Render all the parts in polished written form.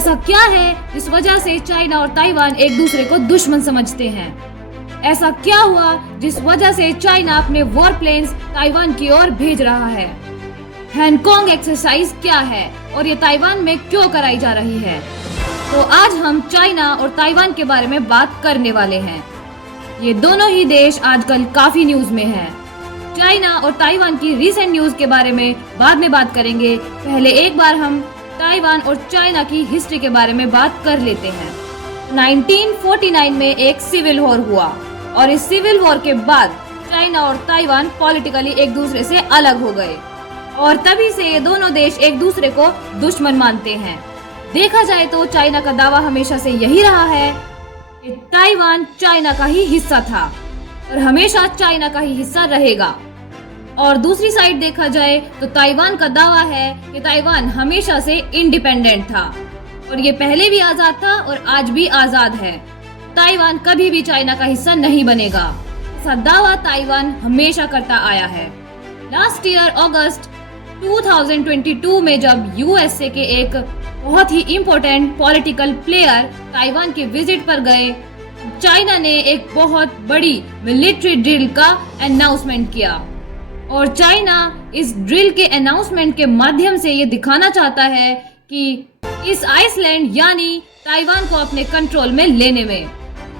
ऐसा क्या है जिस वजह से चाइना और ताइवान एक दूसरे को दुश्मन समझते हैं? ऐसा क्या हुआ जिस वजह से चाइना अपने वॉर प्लेन्स ताइवान की ओर भेज रहा है? हैंगकांग एक्सरसाइज क्या है और ये ताइवान में क्यों कराई जा रही है? तो आज हम चाइना और ताइवान के बारे में बात करने वाले हैं। ये दोनों ही देश आजकल काफी न्यूज में हैं। चाइना और ताइवान की रीसेंट न्यूज के बारे में बाद में बात करेंगे। पहले एक बार हम ताइवान और चाइना की हिस्ट्री के बारे में बात कर लेते हैं। 1949 में एक सिविल वॉर हुआ और इस सिविल वॉर के बाद चाइना और ताइवान पॉलिटिकली एक दूसरे से अलग हो गए और तभी से ये दोनों देश एक दूसरे को दुश्मन मानते हैं। देखा जाए तो चाइना का दावा हमेशा से यही रहा है कि ताइवान चाइना का ही हिस्सा था और हमेशा चाइना का ही हिस्सा रहेगा। और दूसरी साइड देखा जाए तो ताइवान का दावा है कि ताइवान हमेशा से इंडिपेंडेंट था और ये पहले भी आजाद था और आज भी आजाद है। ताइवान कभी भी चाइना का हिस्सा नहीं बनेगा, ऐसा दावा ताइवान हमेशा करता आया है। लास्ट ईयर अगस्त 2022 में जब यूएसए के एक बहुत ही इम्पोर्टेंट पॉलिटिकल प्लेयर ताइवान के विजिट पर गए, चाइना ने एक बहुत बड़ी मिलिट्री ड्रिल का अनाउंसमेंट किया और चाइना इस ड्रिल के अनाउंसमेंट के माध्यम से ये दिखाना चाहता है कि इस आइसलैंड यानी ताइवान को अपने कंट्रोल में लेने में।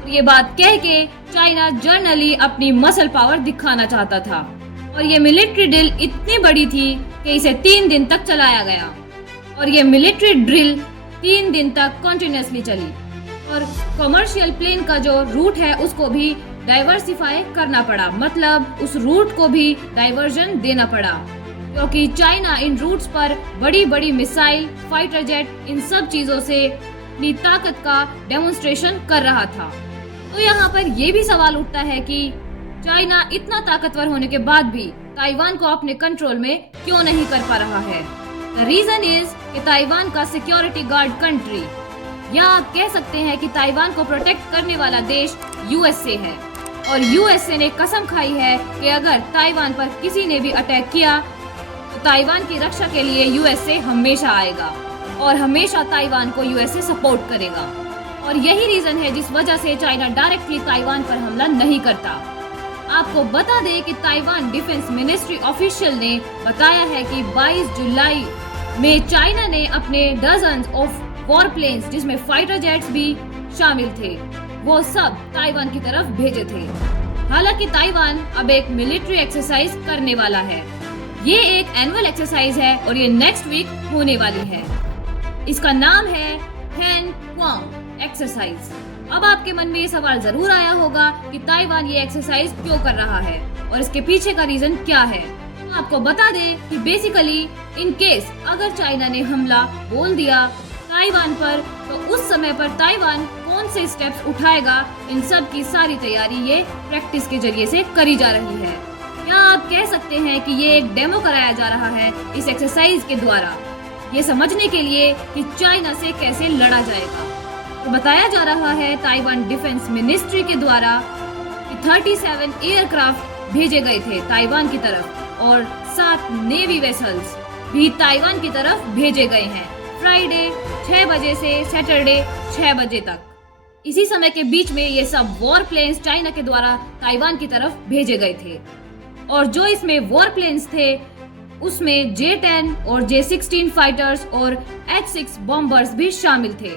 ये बात कह के चाइना जर्नली अपनी मसल पावर दिखाना चाहता था और ये मिलिट्री ड्रिल इतनी बड़ी थी कि इसे 3 दिन तक चलाया गया और ये मिलिट्री ड्रिल 3 दिन तक कंटिन्यूअसली चली और कमर्शियल प्लेन का जो रूट है उसको भी डाइवर्सिफाई करना पड़ा, मतलब उस रूट को भी डाइवर्जन देना पड़ा क्योंकि चाइना इन रूट्स पर बड़ी बड़ी मिसाइल, फाइटर जेट, इन सब चीजों से अपनी ताकत का डेमोन्स्ट्रेशन कर रहा था। तो यहाँ पर यह भी सवाल उठता है कि चाइना इतना ताकतवर होने के बाद भी ताइवान को अपने कंट्रोल में क्यों नहीं कर पा रहा है? द रीजन इज कि ताइवान का सिक्योरिटी गार्ड कंट्री या आप कह सकते हैं कि ताइवान को प्रोटेक्ट करने वाला देश यूएसए है और यूएसए ने कसम खाई है कि अगर ताइवान पर किसी ने भी अटैक किया तो ताइवान की रक्षा के लिए यूएसए हमेशा आएगा और हमेशा ताइवान को यूएसए सपोर्ट करेगा। और यही रीजन है जिस वजह से चाइना डायरेक्टली ताइवान पर हमला नहीं करता। आपको बता दें कि ताइवान डिफेंस मिनिस्ट्री ऑफिशियल ने बताया है कि 22 जुलाई में चाइना ने अपने डजन्स ऑफ वॉर प्लेन्स, जिसमें फाइटर जेट्स भी शामिल थे, वो सब ताइवान की तरफ भेजे थे। हालांकि ताइवान अब एक मिलिट्री एक्सरसाइज करने वाला है। ये एक एनुअल एक्सरसाइज है और ये नेक्स्ट वीक होने वाली है। इसका नाम है हैंगकांग एक्सरसाइज। अब आपके मन में ये सवाल जरूर आया होगा कि ताइवान ये एक्सरसाइज क्यों कर रहा है और इसके पीछे का रीजन क्या है। तो आपको बता दें कि बेसिकली इन केस अगर चाइना ने हमला बोल दिया ताइवान पर तो उस समय पर ताइवान कौन से स्टेप्स उठाएगा, इन सब की सारी तैयारी ये प्रैक्टिस के जरिए से करी जा रही है। या आप कह सकते हैं कि ये एक डेमो कराया जा रहा है इस एक्सरसाइज के द्वारा, ये समझने के लिए कि चाइना से कैसे लड़ा जाएगा। तो बताया जा रहा है ताइवान डिफेंस मिनिस्ट्री के द्वारा कि 37 एयरक्राफ्ट भेजे गए थे ताइवान की तरफ और 7 नेवी वेसल्स भी ताइवान की तरफ भेजे गए हैं फ्राइडे 6 बजे से सैटरडे 6 बजे तक। इसी समय के बीच में ये सब वॉर प्लेन्स चाइना के द्वारा ताइवान की तरफ भेजे गए थे और जो इसमें वॉर प्लेन्स थे उसमें J-10 और J-16 फाइटर्स और H-6 बॉम्बर्स भी शामिल थे।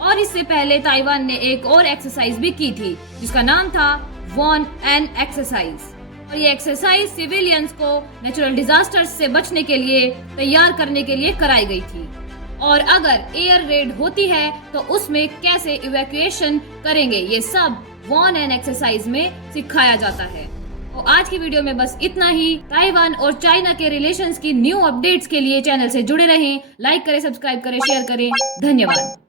और इससे पहले ताइवान ने एक और एक्सरसाइज भी की थी जिसका नाम था वॉन एन एक्सरसाइज और ये एक्सरसाइज सिविलियंस को नेचुरल डिजास्टर्स से बचने के लिए तैयार करने के लिए कराई गई थी और अगर एयर रेड होती है तो उसमें कैसे इवैक्यूएशन करेंगे, ये सब वॉन एन एक्सरसाइज में सिखाया जाता है। तो आज की वीडियो में बस इतना ही। ताइवान और चाइना के रिलेशंस की न्यू अपडेट्स के लिए चैनल से जुड़े रहें, लाइक करें, सब्सक्राइब करें, शेयर करें। धन्यवाद।